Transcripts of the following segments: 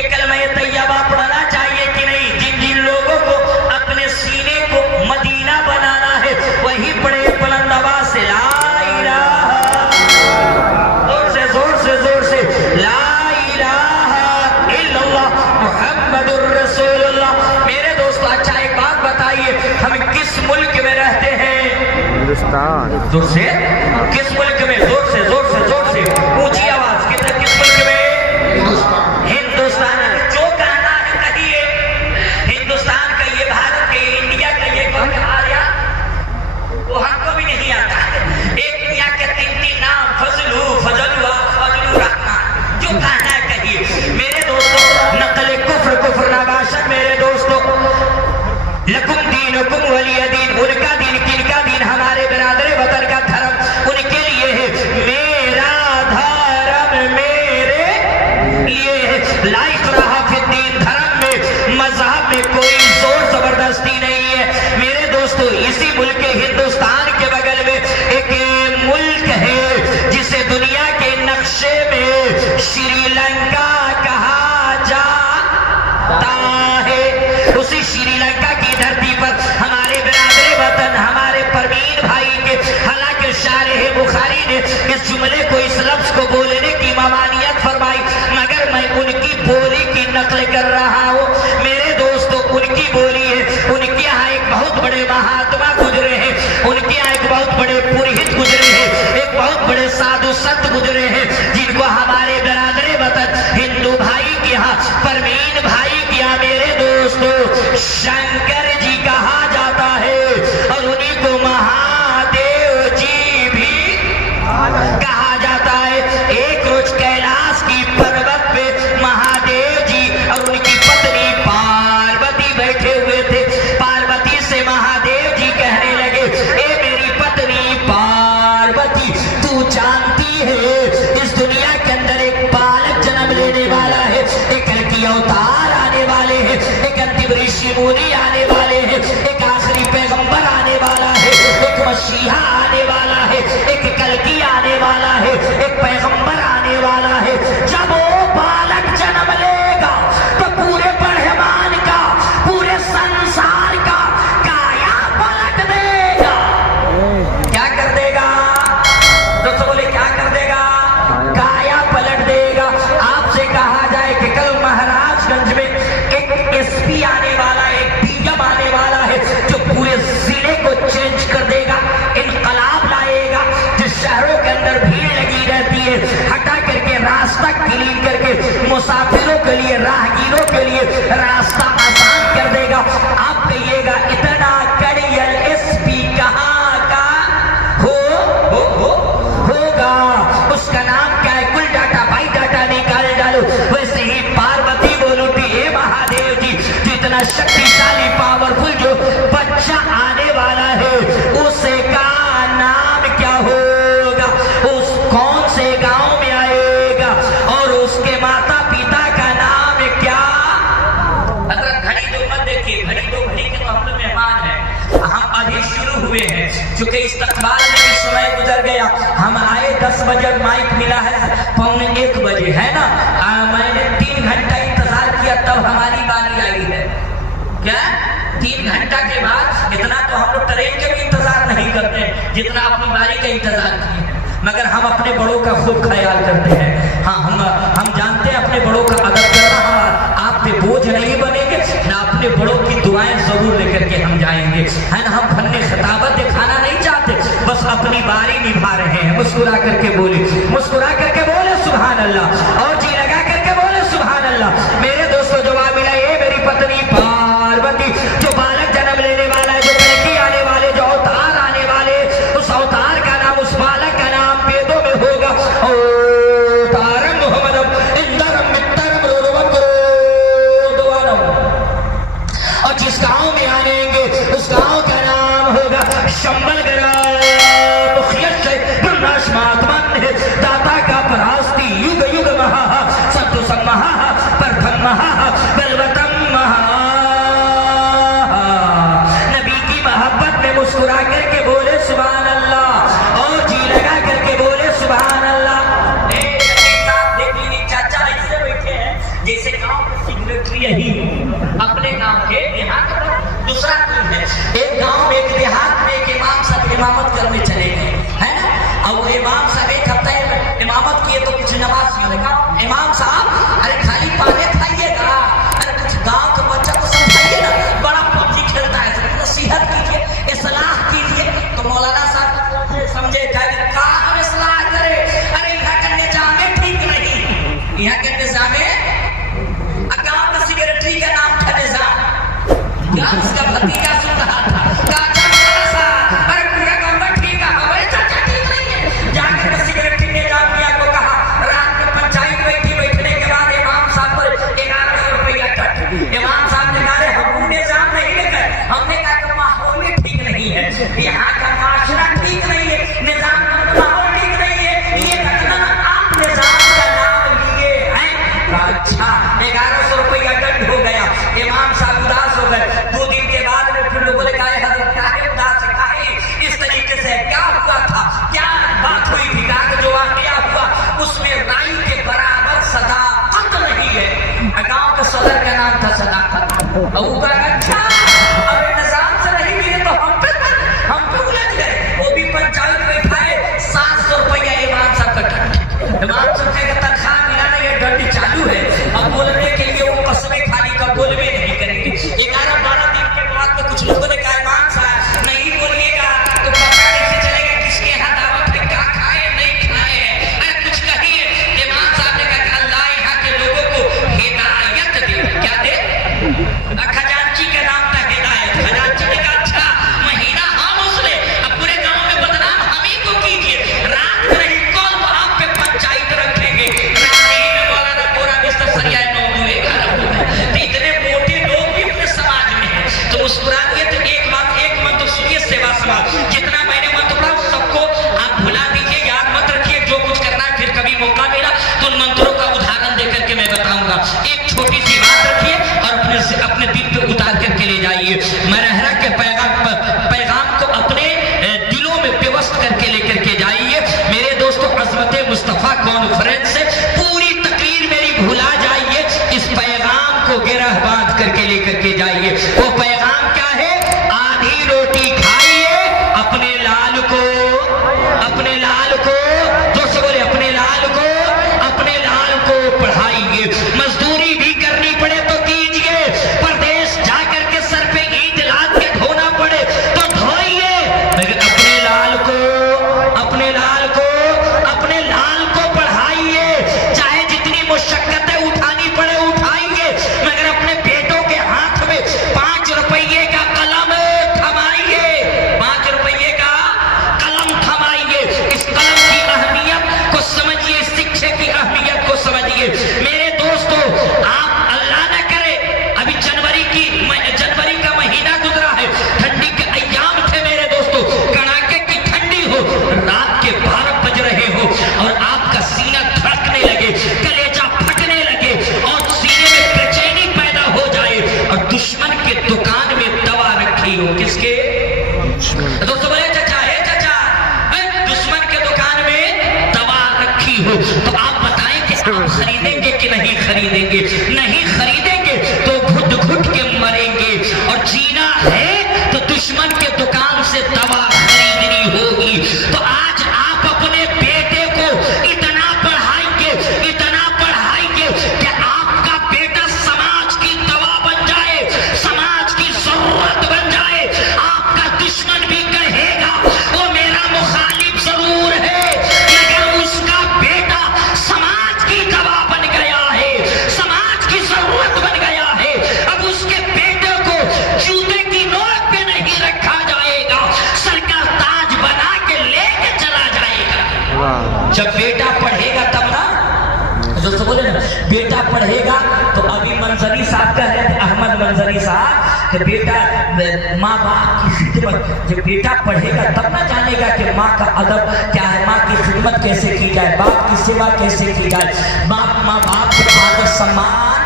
ये कलमा तैयबा पढ़ना चाहिए कि नहीं? जिन जिन लोगों को अपने सीने को मदीना बनाना है वही पढ़े बुलंद आवाज से ला इलाहा, जोर से ला इलाहा इल्लल्लाह मुहम्मदुर रसूलुल्लाह। मेरे दोस्तों, अच्छा एक बात बताइए, हम किस मुल्क में रहते हैं? हिंदुस्तान। जोर से, किस मुल्क में? जोर से ऊंची आवाज, किस मुल्क में? हिंदुस्तान। जो कहना है कहिए, हिंदुस्तान कहिए, भारत कहिए, इंडिया कहिए, कौन कहा रहा? वो हमको भी नहीं आता है। एक दुनिया के 3 नाम, फजलू, फजलुआ, फजलू रहमान, जो कहना है कहिए। मेरे दोस्तों, नकल कुफ्र नाबाशक। मेरे दोस्तों, लकुम दीनुकुम वलिय दीन, उनका दीन किनका दीन? हमारे बिरादरे वतन का धर्म उनके लिए है, मेरा धर्म मेरे लिए है। ला इकराह फिद्दीन, धर्म में मजहब में कोई जोर जबरदस्ती नहीं है। मेरे दोस्तों, इसी मुल्क हिंदुस्तान के बगल में एक मुल्क है जिसे दुनिया के नक्शे में श्रीलंका कहा जाता है। उसी श्रीलंका की धरती पर हमारे बिरादरे वतन, हमारे परवीन भाई के, हालांकि शारिह बुखारी ने इस जुमले को, इस लफ्ज को बोलने की ममानियत फरमाई, मगर मैं उनकी बोली की नकल कर रहा हूँ। मेरे दोस्तों, उनकी बोली है, उनके यहाँ एक बहुत बड़े महात्मा गुजरे हैं, उनके यहाँ एक बहुत बड़े पुरोहित गुजरे हैं, एक बहुत बड़े साधु संत गुजरे हैं, जिनको हमारे बिरादरे वतन हिंदू भाई के यहाँ, परवीन भाई के यहाँ मेरे दोस्तों शंकर जी कहा जाता है, और उन्हीं को महादेव जी भी कहा जाता है। एक रोज कैलाश की पर्वत पे महादेव जी और उनकी पत्नी पार्वती बैठे हुए थे। पार्वती से महादेव जी कहने लगे, ए मेरी पत्नी पार्वती, तू जानती है इस दुनिया के अंदर एक बालक जन्म लेने वाला है, एक कल्कि अवतार आने वाले हैं, एक अंतिम ऋषि मुनि आने वाले हैं, एक आखिरी पैगंबर आने वाला है, एक मसीहा आने वाला है, एक कल्कि आने वाला है, एक पैगंबर आने वाला है। जब वो बालक जन्म लेगा तो पूरे ब्रह्मांड का, पूरे संसार का काया पलट देगा। क्या कर देगा? दोस्तों बोले, क्या कर देगा? काया पलट देगा। आपसे कहा जाए कि कल महाराजगंज में एक एसपी आने वाला, एक डीएम आने वाला है, जो पूरे जिले को चेंज कर देगा, इनकलाब लाएगा। जिस शहरों के अंदर भीड़ लगी रहती है, हटा करके रास्ता क्लीन करके मुसाफिरों के लिए, राहगीरों के लिए रास्ता आसान कर देगा। आप कहिएगा, इतना कड़ियल एसपी कहाँ का होगा? उसका नाम क्या है? कुल डाटा, बाई डाटा निकाल डालो। वैसे ही पार्वती बोल उठी, हे महादेव जी, जो इतना शक्तिशाली पावरफुल जो बच्चा आने वाला है, उसका नाम क्या होगा? उस कौन से गांव में आएगा और उसके माता पिता का नाम क्या? अगर घड़ी तो मत देखिए, घड़ी के तो हम लोग मेहमान हैं, हम अभी शुरू हुए हैं, चूंकि इस्तकबाल में भी समय गुजर गया। हम आए 10 बजे, माइक मिला है 1:45 बजे, है ना? मैंने 3 घंटा इंतजार किया, तब हमारी बारी आई है। क्या 3 घंटा के बाद? इतना तो हम लोग ट्रेन के भी इंतजार नहीं करते जितना अपनी बारी का इंतजार किए हैं, मगर हम अपने बड़ों का खूब ख्याल करते हैं। हाँ, हम जानते हैं अपने बड़ों का अदब करना, आप पे बोझ नहीं बनेंगे ना, अपने बड़ों की दुआएं जरूर लेकर के हम जाएंगे, है ना? हम फन्ने खिताबत दिखाना नहीं चाहते, बस अपनी बारी निभा रहे हैं। मुस्कुरा करके बोले सुभान अल्लाह, और जी लगा करके बोले सुभान अल्लाह। मेरे दोस्तों, जवाब मिला, ये मेरी पत्नी पार्वती, जो बालक जन्म लेने वाला है, जो कल्कि आने वाले, जो अवतार आने वाले, उस अवतार का नाम, उस बालक का नाम वेदों में होगा, अवतारम मुहम्मदम इंदरम मित्तरम रोदवम। और जिस गांव में आनेंगे उस गांव का नाम होगा शंबलगरा, दाता का परास्ती, युग युग महा, सत्तु सम्महा, प्रथम महा, बलवतम महा। नबी की मोहब्बत में मुस्कुरा करके बोले सुभान अल्लाह, और जी लगा करके बोले सुभान अल्लाह। देख लीजिए, चाचा ऐसे बैठे हैं जैसे गांव यहाँ के निजाम है, गांव का सेक्रेटरी का नाम था निजाम। उसका भतीजा सुन रहा था, चाचा मेरा सा, अरे पूरा गांव में ठीक है, हमारे चाचा ठीक नहीं है। जाकर सेक्रेटरी ने निजाम मियां को कहा, रात में पंचायत बैठी, बैठने के बाद इमाम साहब पर 1100 रुपया कट। इमाम साहब ने कहा हम निजाम नहीं लेकर, हमने कहा कि माहौल ठीक नहीं है, यहाँ का माशरा ठीक नहीं है, निजाम का माहौल ठीक नहीं है, ये घटना आप निजाम का नाम लिए हैं। अच्छा 1100 रुपया दंड हो गया। इमाम साहब उदास हो गए। 2 दिन के बाद में फिर लोगों ने कहा हजरत काहे उदास काहे, इस तरीके से क्या हुआ था, क्या बात हुई थी? कहा जो वाकया हुआ उसमें राई के बराबर सदाकत नहीं है। गांव के सदर का नाम था सदाकत। अच्छा अरे निजाम से नहीं मिले तो हम पे उलझ गए। वो भी पंचायत बैठाए, 700 रुपया इमाम साहब का दंड। इमाम साहब का तनख्वाह मिला नहीं है, दंड चालू है। अब बोलने के लिए वो कसमें खाली का बोलवे नहीं करेंगे। 11-12 दिन के बाद में कुछ लोगों ने कहा इमाम साहब नहीं बोलिएगा तो पता कैसे चलेगा किसके यहाँ दावत है, क्या खाए नहीं खाए, अरे कुछ कहिए। इमाम साहब ने कहा अल्लाह यहाँ के लोगों को हिदायत दे। क्या दे? खजांची का नाम था हिदायत। खजांची ने कहा अच्छा महीना हम उसने, अब पूरे गांव में बदनाम हम ही को कीजिए। रात में नहीं कल आप पे पंचायत रखेंगे। रात ही में मौलाना पूरा बिस्तर सरिया 9-11 हो गए। तो इतने मोटे लोग भी अपने समाज में हैं, तो मुस्कुराइए। तो एक मंत्र सुनिए, सेवा समाज जितना मैंने मंत्र पढ़ा सबको आप भुला दीजिए, याद मत रखिए। जो कुछ करना है फिर कभी मौका मिला तो उन मंत्रों का उदाहरण देकर के मैं बताऊंगा। एक छोटी सी बात रखिए और अपने दिल पे उतार करके ले जाइए। मरहरा के पैगाम को अपने दिलों में व्यवस्थ करके लेकर के जाइए। मेरे दोस्तों अज़मत मुस्तफ़ा कॉन्फ्रेंस से पूरी तकरीर मेरी भुला जाइए, इस पैगाम को गिरह बांध करके लेकर के जाइए। वो पैगाम क्या है? आधी रोटी खाइए, अपने लाल को जोर से बोले, अपने लाल को पढ़ाइए। मजदूरी भी करनी पड़े तो कीजिए, परदेश जाकर के सर पे ईंट लाद के धोना पड़े तो धोइए, मगर अपने लाल को पढ़ाइए। चाहे जितनी मुशक्कतें उठानी पड़े उठाएंगे, मगर अपने बेटों के हाथ में 5 रुपये का कलम थमाइए। 5 रुपये का कलम थमाइए। इस कलम की अहमियत को समझिए, शिक्षा की अहमियत को समझिए। मेरे दोस्तों आप अल्लाह न करे, अभी जनवरी का महीना गुजरा है, ठंडी के अय्याम थे मेरे दोस्तों, कड़ाके की ठंडी हो, रात के 12 बज रहे हो और आपका सीना धड़कने लगे, कलेजा फटने लगे और सीने में बेचैनी पैदा हो जाए और दुश्मन के दुकान में दवा रखी हो। किसके? दोस्तों बोले चाचा दुश्मन के दुकान में दवा रखी हो, तो आप बताएं कि आप खरीदेंगे कि नहीं खरीदेंगे? नहीं खरीदेंगे तो घुट घुट के मरेंगे, और जीना है तो दुश्मन के दुकान से दवा खरीदनी होगी। तो आज आप अपने बेटे को इतना पढ़ाएंगे कि आपका बेटा समाज की दवा बन जाए, समाज की जरूरत बन जाए। आपका दुश्मन भी कहेगा वो मेरा मुखालिफ जरूर है, लेकिन उसका बेटा समाज की दवा बन गया है, समाज की जरूरत बन गया है। अब उसके बेटे को जूते की नोक पे नहीं रखा जाएगा, सर का ताज बना के लेके चला जाएगा। जब बेटा पढ़ेगा तब ना, दोस्तों बोले ना बेटा पढ़ेगा। तो अभी मंजरी साहब कह रहे थे, अहमद मंजरी साहब, कि बेटा माँ बाप की खिदमत, जब बेटा पढ़ेगा तब ना जानेगा कि माँ का अदब क्या है, माँ की खिदमत कैसे की जाए, बाप की सेवा कैसे की जाए, माँ बाप के आदर सम्मान,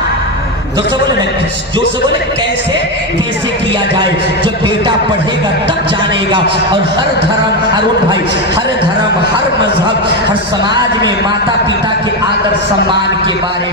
दोस्तों बोले ना जोर से बोले कैसे किया जाए। जब बेटा पढ़ेगा तब जानेगा। और हर धर्म, अरुण भाई, हर धर्म, हर मजहब, हर समाज में माता पिता के आदर सम्मान के बारे